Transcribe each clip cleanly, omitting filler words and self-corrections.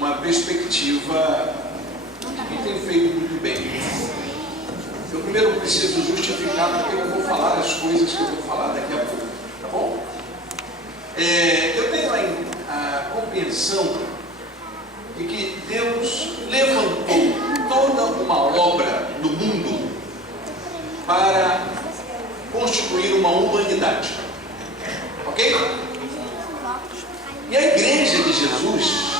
uma perspectiva que me tem feito muito bem. Eu primeiro preciso justificar porque eu vou falar as coisas que eu vou falar daqui a pouco, tá bom? Eu tenho a compreensão de que Deus levantou toda uma obra no mundo para constituir uma humanidade, ok? E a igreja de Jesus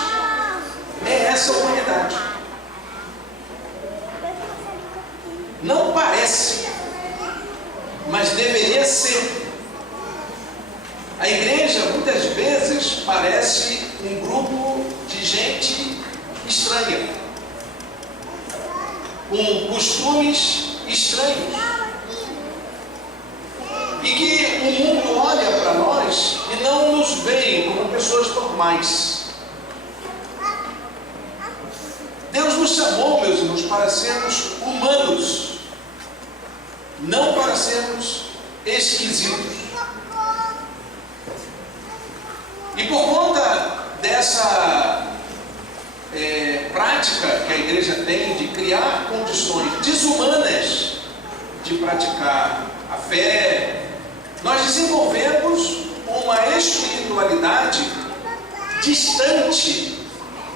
é essa humanidade. Não parece, mas deveria ser. A igreja muitas vezes parece um grupo de gente estranha, com costumes estranhos, e que o mundo olha para nós e não nos vê como pessoas normais. Deus nos chamou, meus irmãos, para sermos humanos, não para sermos esquisitos. E por conta dessa prática que a igreja tem de criar condições desumanas de praticar a fé, nós desenvolvemos uma espiritualidade distante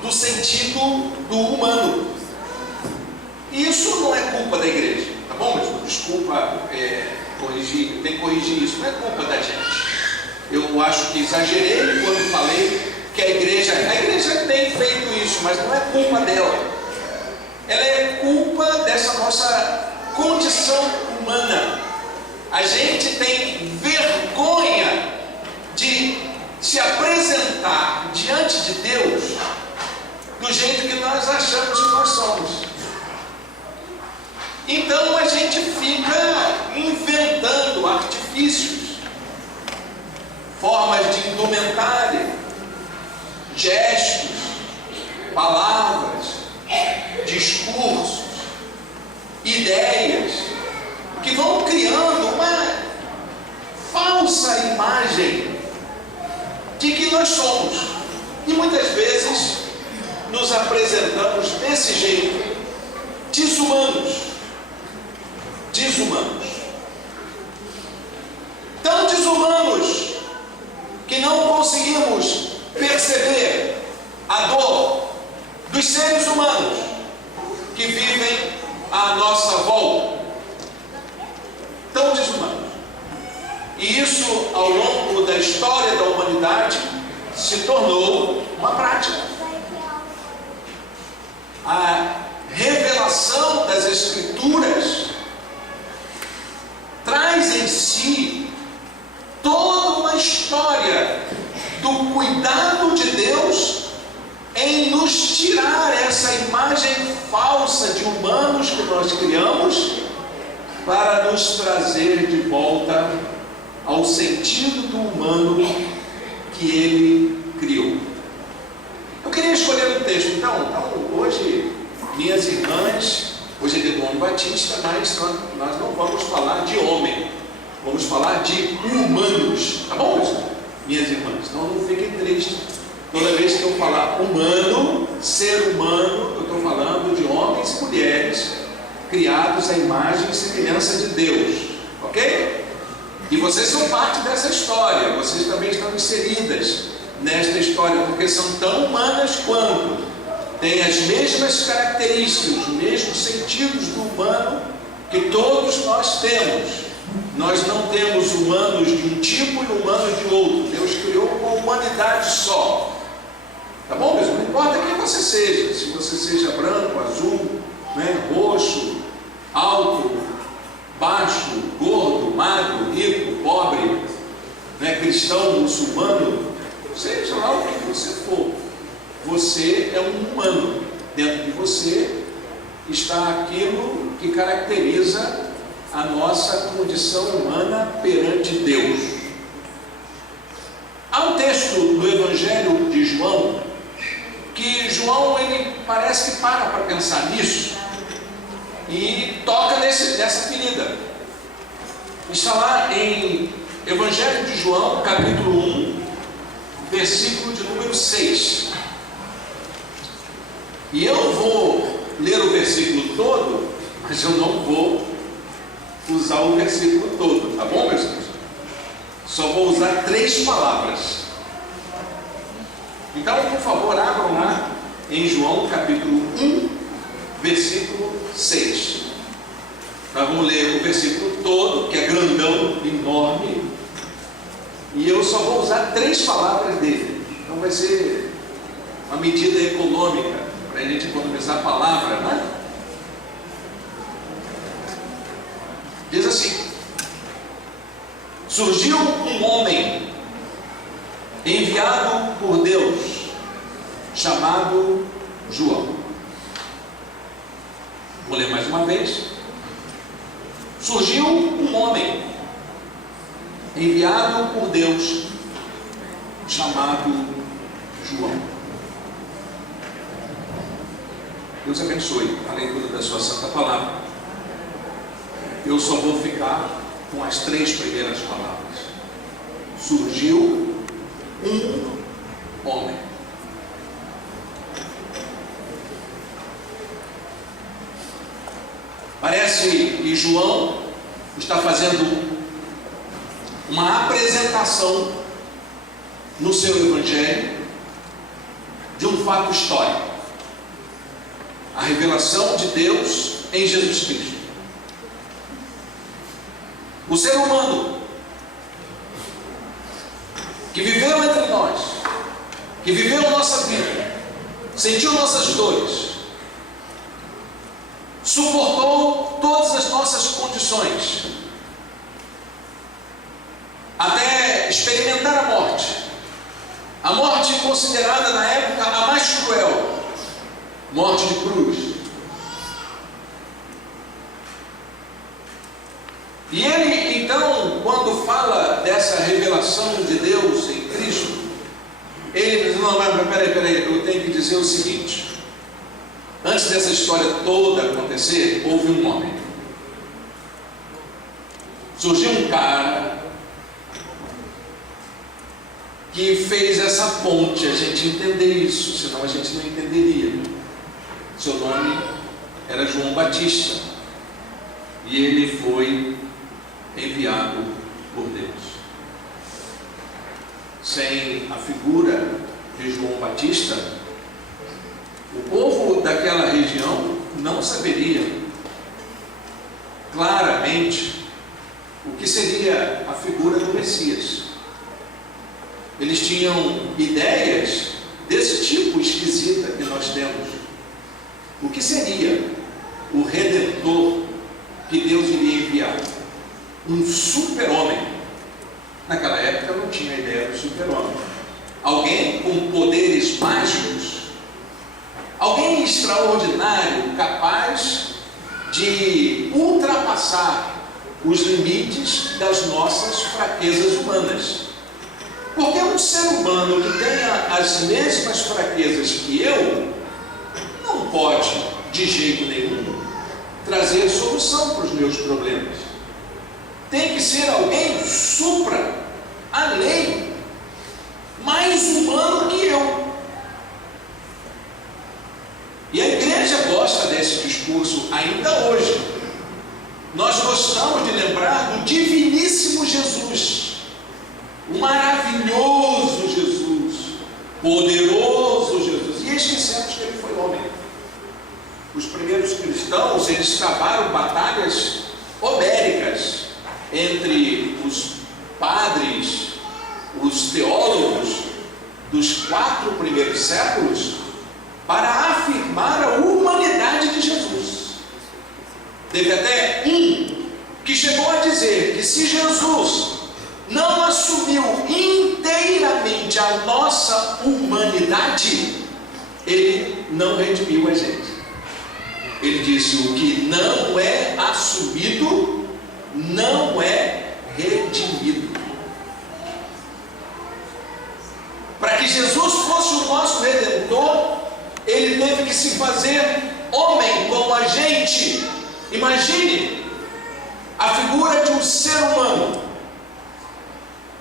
do sentido do humano. E isso não é culpa da igreja, tá bom? Desculpa corrigir, tem que corrigir isso, não é culpa da gente. Eu acho que exagerei quando falei que a igreja tem feito isso, mas não é culpa dela. Ela é culpa dessa nossa condição humana. A gente tem vergonha de se apresentar diante de Deus do jeito que nós achamos que nós somos. Então a gente fica inventando artifícios, formas de indumentária, gestos, palavras, discursos, ideias, que vão criando uma falsa imagem de que nós somos. E muitas vezes nos apresentamos desse jeito, desumanos. Tão desumanos que não conseguimos perceber a dor dos seres humanos que vivem à nossa volta. Tão desumanos. E isso, ao longo da história da humanidade, se tornou uma prática. A revelação das Escrituras traz em si toda uma história do cuidado de Deus em nos tirar essa imagem falsa de humanos que nós criamos para nos trazer de volta ao sentido do humano que Ele criou. Eu queria escolher um texto, então hoje, minhas irmãs, hoje é de Dom Batista, mas nós não vamos falar de homem, vamos falar de humanos, tá bom, pessoal? Minhas irmãs, então não fiquem tristes. Toda vez que eu falar humano, ser humano, eu estou falando de homens e mulheres criados à imagem e semelhança de Deus, ok? E vocês são parte dessa história, vocês também estão inseridas nesta história, porque são tão humanas quanto, têm as mesmas características, os mesmos sentidos do humano que todos nós temos. Nós não temos humanos de um tipo e humanos de outro. Deus criou uma humanidade só. Tá bom, mesmo? Não importa quem você seja, se você seja branco, azul, roxo, alto, baixo, gordo, magro, rico, pobre, cristão, muçulmano, seja lá o que você for, você é um humano. Dentro de você está aquilo que caracteriza a nossa condição humana perante Deus. Há um texto do Evangelho de João que João ele parece que para pensar nisso e toca nessa ferida. Está lá em Evangelho de João, capítulo 1, versículo de número 6. E eu vou ler o versículo todo, mas eu não vou usar o versículo todo, tá bom, meus irmãos? Só vou usar 3 palavras. Então, por favor, abram lá em João capítulo 1, versículo 6. Nós vamos ler o versículo todo, que é grandão, enorme, e eu só vou usar 3 palavras dele. Então vai ser uma medida econômica para a gente economizar a palavra, né? Diz assim: surgiu um homem enviado por Deus, chamado João. Vou ler mais uma vez. Surgiu um homem enviado por Deus, chamado João. Deus abençoe a leitura da sua santa palavra. Eu só vou ficar com as 3 primeiras palavras. Surgiu um homem. Parece que João está fazendo uma apresentação no seu evangelho de um fato histórico: a revelação de Deus em Jesus Cristo. O ser humano que viveu entre nós, que viveu a nossa vida, sentiu nossas dores, suportou todas as nossas condições, até experimentar a morte considerada na época a mais cruel, morte de cruz. E ele, então, quando fala dessa revelação de Deus em Cristo, ele diz: não, mas peraí, eu tenho que dizer o seguinte: antes dessa história toda acontecer, houve um homem. Surgiu um cara que fez essa ponte, a gente entender isso, senão a gente não entenderia. Seu nome era João Batista, e ele foi enviado por Deus. Sem a figura de João Batista, o povo daquela região não saberia claramente o que seria a figura do Messias. Eles tinham ideias desse tipo esquisita que nós temos. O que seria o Redentor que Deus iria enviar? Um super-homem. Naquela época não tinha a ideia do super-homem. Alguém com poderes mágicos, alguém extraordinário, capaz de ultrapassar os limites das nossas fraquezas humanas. Porque um ser humano que tenha as mesmas fraquezas que eu, não pode, de jeito nenhum, trazer solução para os meus problemas. Tem que ser alguém supra, além, mais humano que eu. E a igreja gosta desse discurso ainda hoje. Nós gostamos de lembrar do diviníssimo Jesus, o maravilhoso Jesus, poderoso Jesus, e esquecemos que ele foi homem. Os primeiros cristãos, eles travaram batalhas homéricas entre os padres, os teólogos dos 4 primeiros séculos, para afirmar a humanidade de Jesus. Teve até um que chegou a dizer que se Jesus não assumiu inteiramente a nossa humanidade, ele não redimiu a gente. Ele disse: o que não é assumido não é redimido. Para que Jesus fosse o nosso Redentor, ele teve que se fazer homem como a gente. Imagine a figura de um ser humano,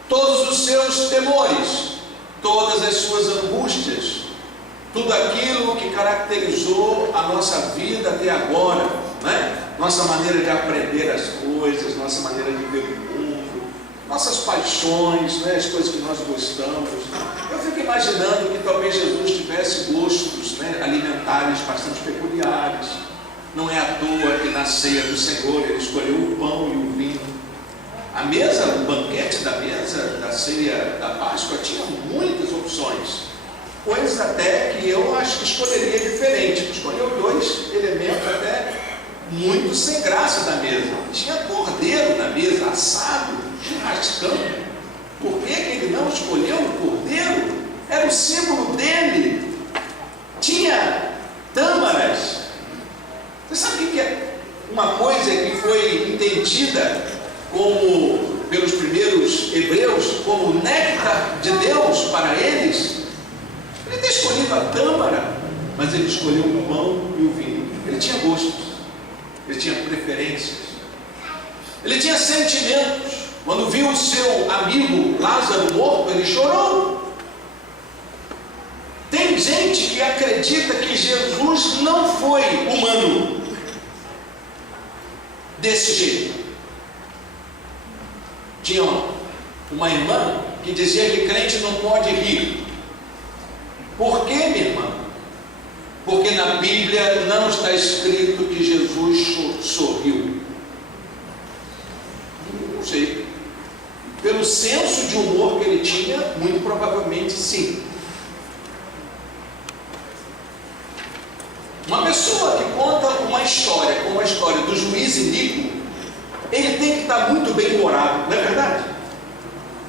todos os seus temores, todas as suas angústias, tudo aquilo que caracterizou a nossa vida até agora, né? Nossa maneira de aprender as coisas, nossa maneira de ver o mundo, nossas paixões, né? As coisas que nós gostamos. Eu fico imaginando que talvez Jesus tivesse gostos, né, alimentares bastante peculiares. Não é à toa que na ceia do Senhor ele escolheu o pão e o vinho. A mesa, o banquete da mesa da ceia da Páscoa tinha muitas opções, coisas até que eu acho que escolheria diferente. Escolheu 2 elementos até muito sem graça da mesa. Tinha cordeiro na mesa, assado, churrascando. Por que ele não escolheu o cordeiro? Era o símbolo dele. Tinha tâmaras. Você sabe o que é uma coisa que foi entendida como, pelos primeiros hebreus, como o néctar de Deus para eles? Ele ter escolhido a tâmara, mas ele escolheu o pão e o vinho. Ele tinha gostos, ele tinha preferências, ele tinha sentimentos. Quando viu o seu amigo Lázaro morto, ele chorou. Tem gente que acredita que Jesus não foi humano desse jeito. Tinha uma irmã que dizia que crente não pode rir. Por quê, minha irmã? Porque na Bíblia não está escrito que Jesus sorriu. Não sei. Pelo senso de humor que ele tinha, muito provavelmente sim. Uma pessoa que conta uma história, como a história do juiz iníquo, ele tem que estar muito bem humorado, não é verdade?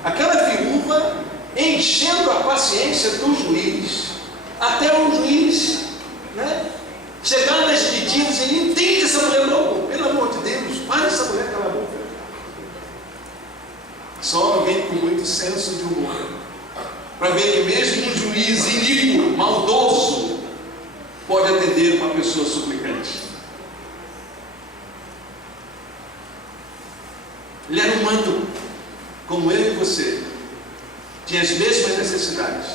Aquela viúva enchendo a paciência do juiz, até o juiz, né, chegar nas medidas, ele entende essa mulher louca. Pelo amor de Deus, para essa mulher calar a boca. Só alguém com muito senso de humor, para ver que mesmo um juiz iníquo, maldoso, pode atender uma pessoa suplicante. Ele era humano, como eu e você, tinha as mesmas necessidades.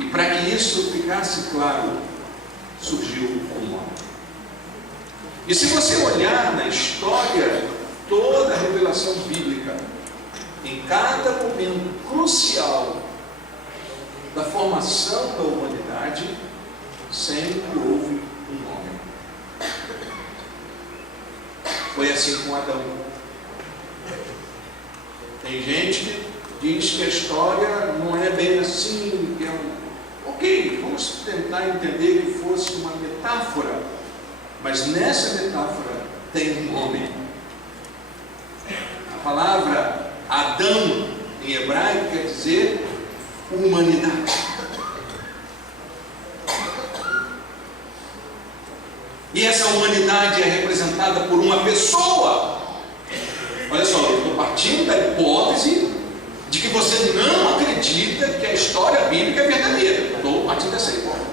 E para que isso ficasse claro, surgiu um homem. E se você olhar na história, toda a revelação bíblica, em cada momento crucial da formação da humanidade, sempre houve um homem. Foi assim com Adão. Tem gente que diz que a história não é bem assim, que é ok, vamos tentar entender que fosse uma metáfora, mas nessa metáfora tem um homem. A palavra Adão em hebraico quer dizer humanidade. E essa humanidade é representada por uma pessoa. Olha só, eu estou partindo da hipótese de que você não acredita que a história bíblica é verdadeira. Estou partindo dessa hipótese.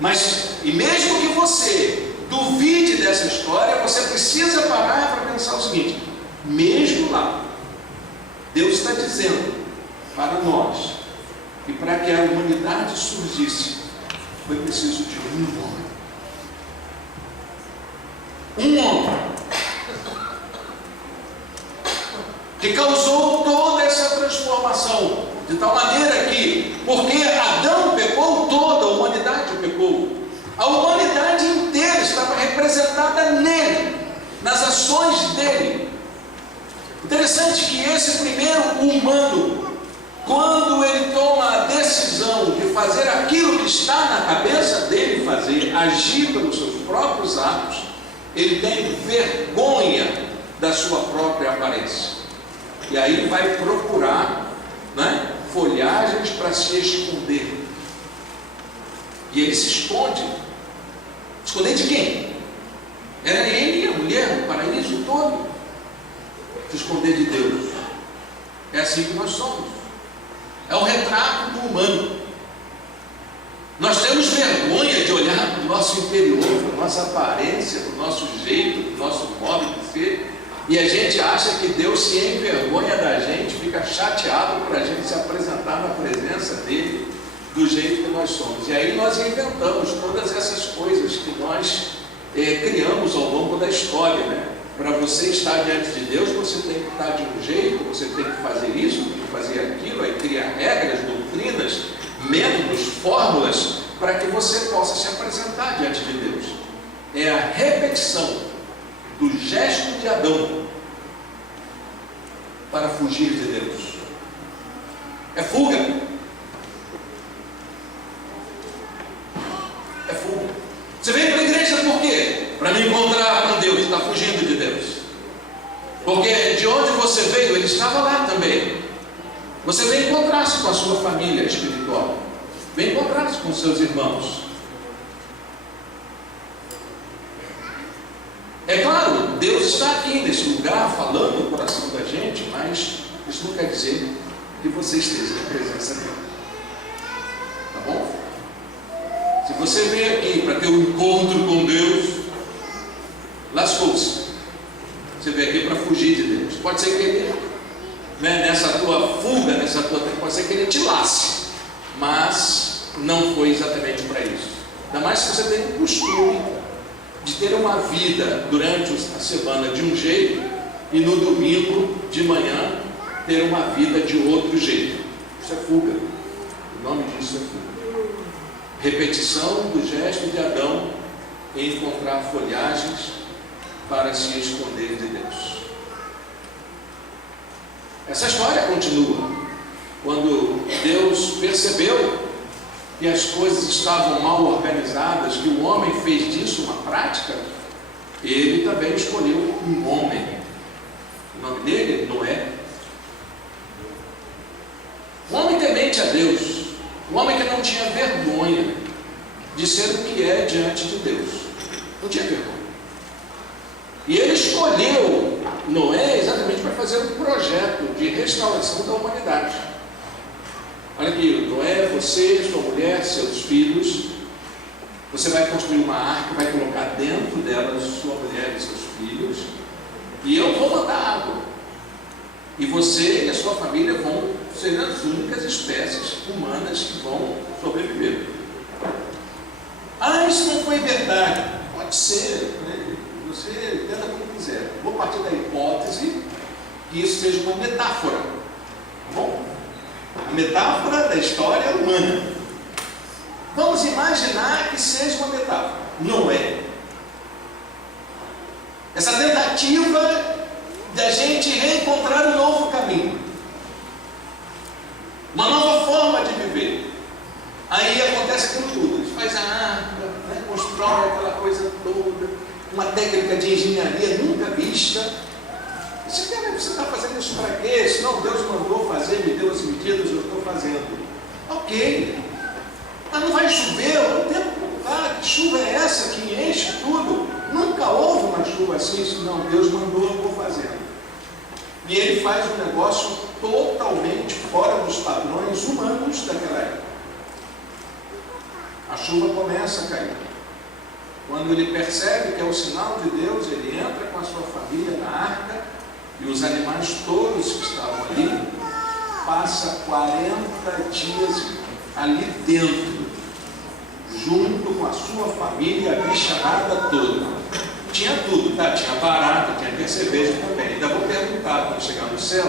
Mas, e mesmo que você duvide dessa história, você precisa parar para pensar o seguinte: mesmo lá, Deus está dizendo para nós que para que a humanidade surgisse, foi preciso de um homem. Um homem que causou toda essa transformação, de tal maneira que, porque Adão pecou, toda a humanidade pecou. A humanidade inteira estava representada nele, nas ações dele. Interessante que esse primeiro humano, quando ele toma a decisão de fazer aquilo que está na cabeça dele fazer, agir pelos seus próprios atos, ele tem vergonha da sua própria aparência. E aí vai procurar, né, folhagens para se esconder. E ele se esconde. Esconder de quem? Era ele e a mulher, o paraíso todo. Se esconder de Deus. É assim que nós somos. É um retrato do humano. Nós temos vergonha de olhar para o nosso interior, para a nossa aparência, para o nosso jeito, para o nosso modo de ser. E a gente acha que Deus se envergonha da gente, fica chateado por a gente se apresentar na presença dele do jeito que nós somos. E aí nós inventamos todas essas coisas que nós criamos ao longo da história, né? Para você estar diante de Deus, você tem que estar de um jeito, você tem que fazer isso, tem que fazer aquilo, aí cria regras, doutrinas, métodos, fórmulas, para que você possa se apresentar diante de Deus. É a repetição do gesto de Adão para fugir de Deus. É fuga. É fuga. Você veio para a igreja por quê? Para me encontrar com Deus. Está fugindo de Deus. Porque de onde você veio, Ele estava lá também. Você veio encontrar-se com a sua família espiritual. Vem encontrar-se com os seus irmãos. É claro, Deus está aqui nesse lugar falando no coração da gente, mas isso não quer dizer que você esteja na presença dele. Tá bom? Se você veio aqui para ter um encontro com Deus, lascou-se. Você veio aqui para fugir de Deus. Pode ser que ele, nessa tua fuga, pode ser que ele te lasse, mas não foi exatamente para isso. Ainda mais se você tem o costume de ter uma vida durante a semana de um jeito e no domingo de manhã ter uma vida de outro jeito. Isso é fuga. O nome disso é fuga. Repetição do gesto de Adão em encontrar folhagens para se esconder de Deus. Essa história continua. Quando Deus percebeu que as coisas estavam mal organizadas, que o homem fez disso uma prática, ele também escolheu um homem. O nome dele, Noé. Um homem temente a Deus, um homem que não tinha vergonha de ser o que é diante de Deus. Não tinha vergonha. E ele escolheu Noé exatamente para fazer um projeto de restauração da humanidade. Olha aqui, Noé, você, sua mulher, seus filhos, você vai construir uma arca, vai colocar dentro dela sua mulher e seus filhos, e eu vou mandar água. E você e a sua família vão ser as únicas espécies humanas que vão sobreviver. Ah, isso não foi verdade. Pode ser, né? Você entenda como quiser. Vou partir da hipótese que isso seja uma metáfora. Tá bom? A metáfora da história humana. Vamos imaginar que seja uma metáfora. Não é. Essa tentativa da gente reencontrar um novo caminho, uma nova forma de viver. Aí acontece com tudo. A gente faz a arca, né? Constrói aquela coisa toda, uma técnica de engenharia nunca vista. Você está fazendo isso para quê? Se não, Deus mandou fazer, me deu as medidas, eu estou fazendo. Ok, mas não vai chover, o tempo não vai. Que chuva é essa que enche tudo? Nunca houve uma chuva assim. Não, Deus mandou, eu vou fazendo. E ele faz um negócio totalmente fora dos padrões humanos daquela época. A chuva começa a cair. Quando ele percebe que é o sinal de Deus, ele entra com a sua família na arca, e os animais todos que estavam ali, passa 40 dias ali dentro, junto com a sua família, a bicharada toda. Tinha tudo, tá? Tinha barata, tinha até cerveja também. Ainda vou perguntar, quando chegar no céu,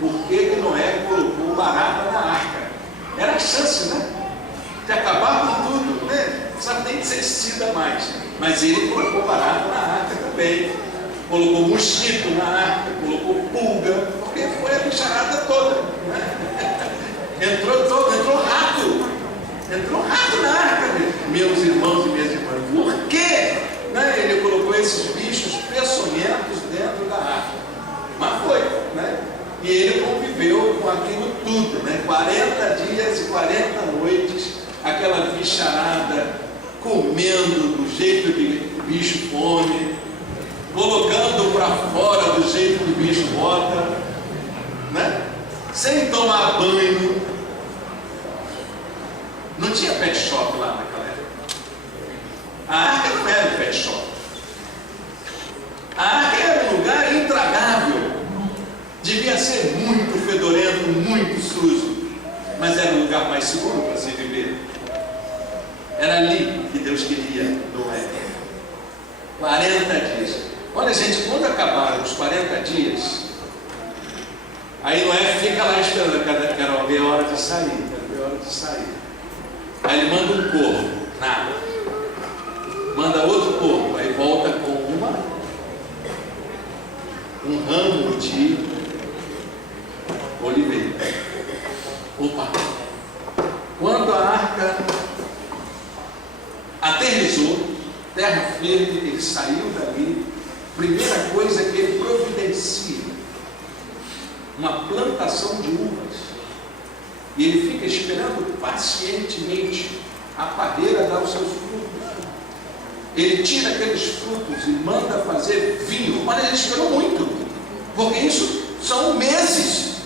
por que Noé colocou barata na arca? Era a chance, né? De acabar com tudo, né? Não sabe nem ser cida mais. Mas ele colocou barata na arca também. Colocou mosquito na arca, colocou pulga, porque foi a bicharada toda, né? Entrou rato na arca, meus irmãos e minhas irmãs. Por quê? Né? Ele colocou esses bichos peçonhentos dentro da arca. Mas foi, né? E ele conviveu com aquilo tudo, né? 40 dias e 40 noites, aquela bicharada comendo do jeito que o bicho come, colocando para fora do jeito que o bicho bota, né? Sem tomar banho. Não tinha pet shop lá naquela época. A arca não era um pet shop. A arca era um lugar intragável. Devia ser muito fedorento, muito sujo. mas era o lugar mais seguro para se viver. Era ali que Deus queria Noé. 40 dias. Olha, gente, quando acabaram os 40 dias, aí Noé fica lá esperando, quero ver a hora de sair, Aí ele manda um corvo, nada. Manda outro corvo, aí volta com um ramo de oliveira. Opa! Quando a arca aterrissou, terra firme, ele saiu dali. Primeira coisa que ele providencia, uma plantação de uvas. E ele fica esperando pacientemente a parreira dar os seus frutos. Ele tira aqueles frutos e manda fazer vinho. Mas ele esperou muito, porque isso são meses,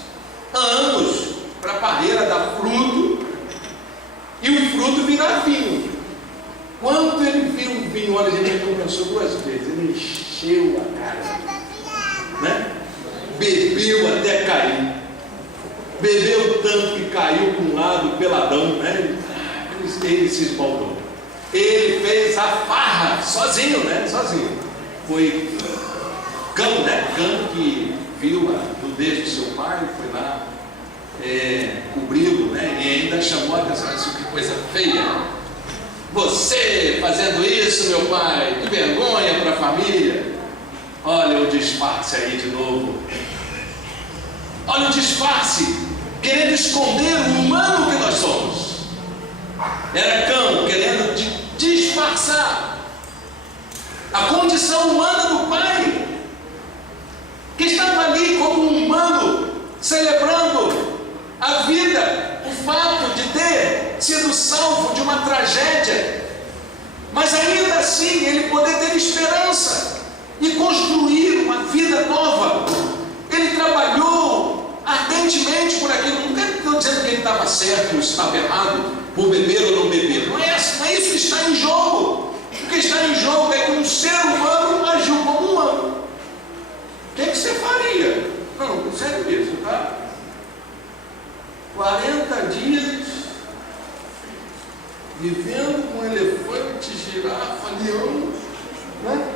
anos, para a parreira dar fruto e o fruto virar vinho. Quando ele viu o vinho, olha, a gente não pensou duas vezes, ele encheu a cara, né? Bebeu até cair, bebeu tanto que caiu para um lado, peladão, né? Ele se esbaldou. Ele fez a farra sozinho, né? Sozinho. Foi Cão, né? Cão que viu a nudez do seu pai, foi lá cobri-lo, né? E ainda chamou a atenção, disse, que coisa feia. Você fazendo isso, meu pai, que vergonha para a família. Olha o disfarce aí de novo. Olha o disfarce, querendo esconder o humano que nós somos. Era Cão querendo disfarçar a condição humana do pai, que estava ali como um humano, celebrando a vida, o fato de ter sido salvo de uma tragédia, mas ainda assim ele poder ter esperança e construir uma vida nova. Ele trabalhou ardentemente por aquilo. Não estou dizendo que ele estava certo ou estava errado por beber ou não beber. Não é isso que está em jogo. O que está em jogo é que um ser humano agiu como humano. O que você faria? Não, sério mesmo, tá? 40 dias vivendo com elefante, girafa, leão, né?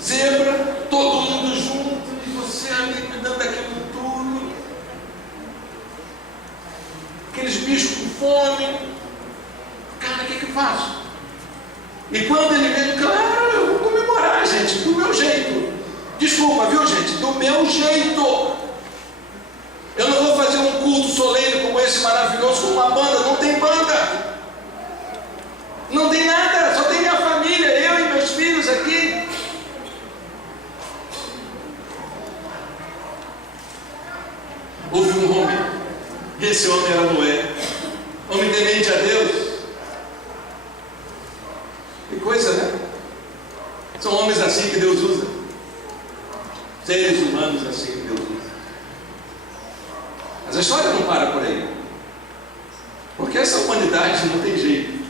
Zebra, todo mundo junto, e você ali cuidando daquilo tudo, aqueles bichos com fome. Cara, o que eu faço? E quando ele vem, claro, eu vou comemorar, gente, do meu jeito. Desculpa, viu, gente? Do meu jeito. Eu não vou fazer um culto solene como esse maravilhoso com uma banda. Não tem banda, não tem nada, só tem minha família, eu e meus filhos aqui. Houve um homem, e esse homem era Noé, homem temente a Deus. Que coisa, né? São homens assim que Deus usa, seres humanos assim que Deus usa. Mas a história não para por aí, porque essa humanidade não tem jeito.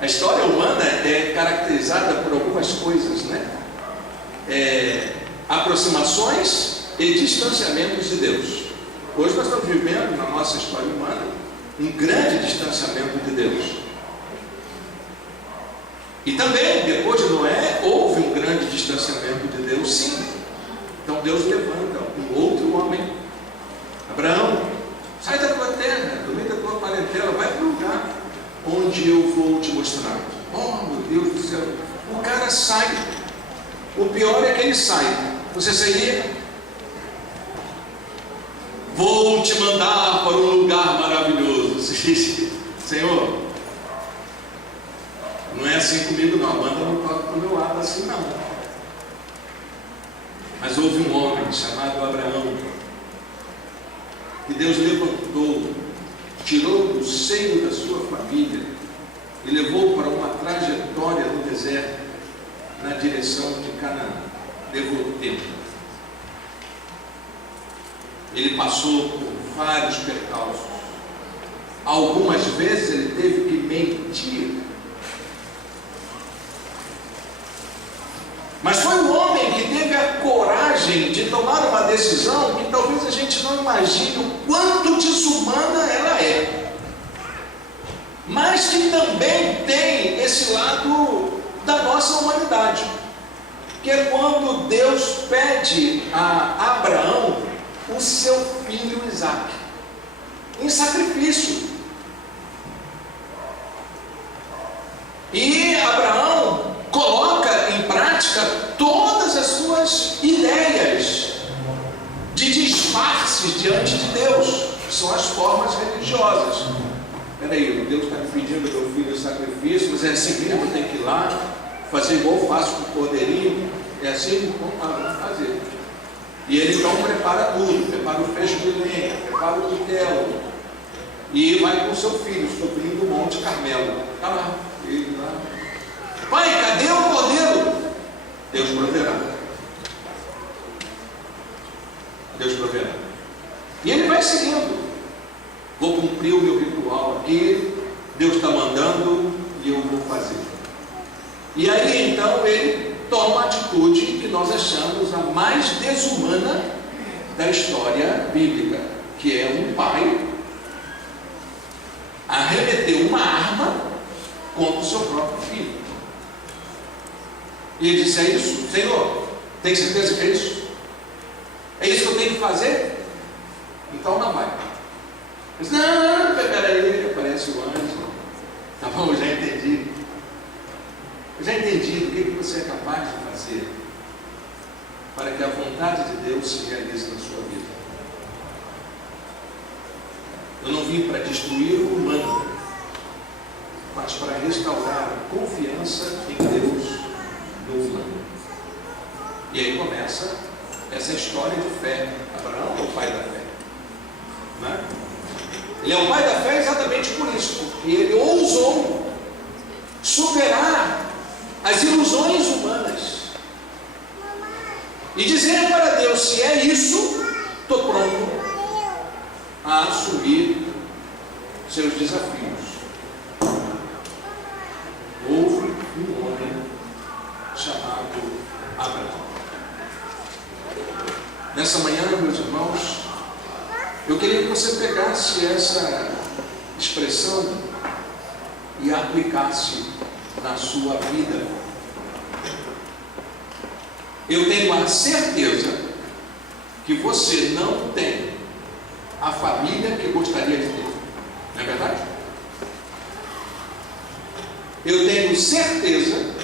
A história humana é caracterizada por algumas coisas, né? Aproximações e distanciamentos de Deus. Hoje nós estamos vivendo na nossa história humana um grande distanciamento de Deus. E também, depois de Noé, houve um grande distanciamento de Deus, sim. Então Deus levanta um outro homem, Abraão, sai da tua terra, do meio da tua parentela, vai para o lugar onde eu vou te mostrar. Oh, meu Deus do céu, o cara sai. O pior é que ele sai. Você sairia? Vou te mandar para um lugar maravilhoso. Senhor, não é assim comigo não, a banda não toca para o meu lado assim não. Mas houve um homem chamado Abraão, que Deus levantou, tirou do seio da sua família e levou para uma trajetória no deserto, na direção de Canaã. Levou tempo. Ele passou por vários percalços. Algumas vezes ele teve que mentir. Mas foi um homem que teve a coragem de tomar uma decisão que talvez a gente não imagine o quanto desumana ela é, mas que também tem esse lado da nossa humanidade, que é quando Deus pede a Abraão o seu filho Isaque, em sacrifício. E Abraão coloca em prática todas as suas ideias de disfarces diante de Deus, que são as formas religiosas. Peraí, Deus está me pedindo meu filho em sacrifício, mas é assim mesmo, eu tenho que ir lá, fazer igual eu faço com o cordeirinho, é assim, vamos fazer. E ele então prepara tudo, prepara o fecho de lenha, prepara o cutelo, e vai com o seu filho, subindo do Monte Carmelo. Está lá, ele lá. Pai, cadê o cordeiro? Deus proverá. Deus proverá. E ele vai seguindo. Vou cumprir o meu ritual aqui, Deus está mandando e eu vou fazer. E aí então ele toma a atitude que nós achamos a mais desumana da história bíblica, que é um pai arremeter uma arma contra o seu próprio filho. E ele disse: é isso, Senhor? Tem certeza que é isso? É isso que eu tenho que fazer? Então não vai. Ele disse: não, peraí, aparece o anjo. Tá bom, eu já entendi. Eu já entendi o que você é capaz de fazer para que a vontade de Deus se realize na sua vida. Eu não vim para destruir o humano, mas para restaurar a confiança em Deus no humano. E aí começa essa história de fé. Abraão é o pai da fé, não é? Ele é o pai da fé exatamente por isso, porque ele ousou superar as ilusões humanas e dizer para Deus: se é isso, estou pronto a assumir seus desafios. Houve um homem chamado Abraão. Nessa manhã, meus irmãos, eu queria que você pegasse essa expressão e a aplicasse na sua vida. Eu tenho a certeza que você não tem a família que gostaria de ter, não é verdade? Eu tenho certeza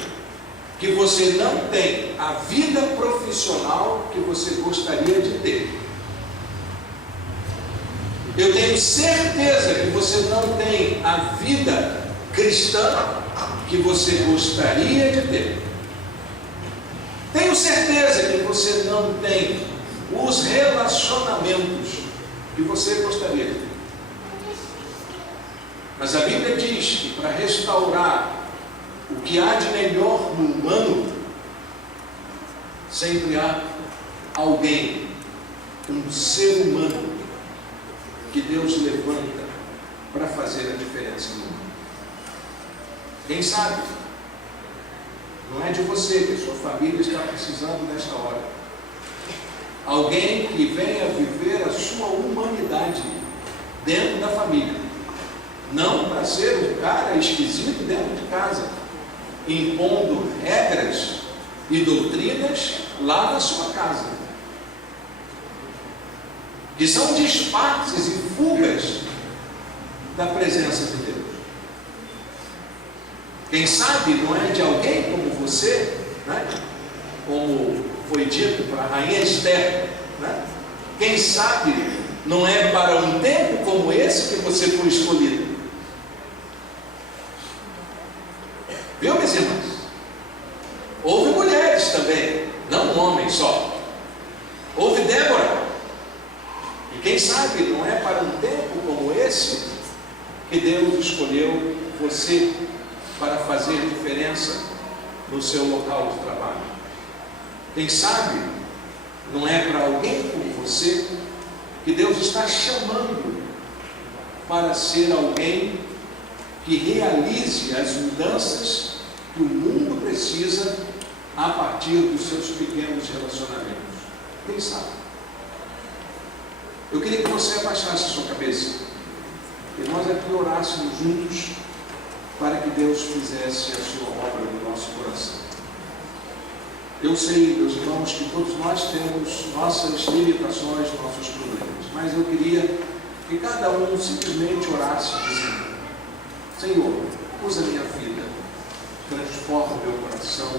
que você não tem a vida profissional que você gostaria de ter. Eu tenho certeza que você não tem a vida cristã que você gostaria de ter. Tenho certeza que você não tem os relacionamentos que você gostaria de ter. Mas a Bíblia diz que para restaurar o que há de melhor no humano, sempre há alguém, um ser humano, que Deus levanta para fazer a diferença no mundo. Quem sabe, não é de você que a sua família está precisando nesta hora. Alguém que venha viver a sua humanidade dentro da família, não para ser um cara esquisito dentro de casa, impondo regras e doutrinas lá na sua casa, que são disfarces e fugas da presença de Deus. Quem sabe não é de alguém como você, né? Como foi dito para a rainha Esther, né? Quem sabe não é para um tempo como esse que você foi escolhido. Viu, meus irmãos? Houve mulheres também, não um homem só. Houve Débora. E quem sabe não é para um tempo como esse que Deus escolheu você para fazer diferença no seu local de trabalho. Quem sabe não é para alguém como você que Deus está chamando para ser alguém que realize as mudanças que o mundo precisa a partir dos seus pequenos relacionamentos. Quem sabe? Eu queria que você abaixasse a sua cabeça e nós aqui orássemos juntos para que Deus fizesse a sua obra no nosso coração. Eu sei, meus irmãos, que todos nós temos nossas limitações, nossos problemas, mas eu queria que cada um simplesmente orasse dizendo: Senhor, usa a minha vida, transforma o meu coração,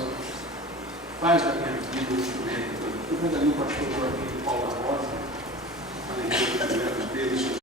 faz da minha vida um instrumento. Estou vendo ali o pastor Joaquim Paulo da Rosa, aleluia, glória a Deus.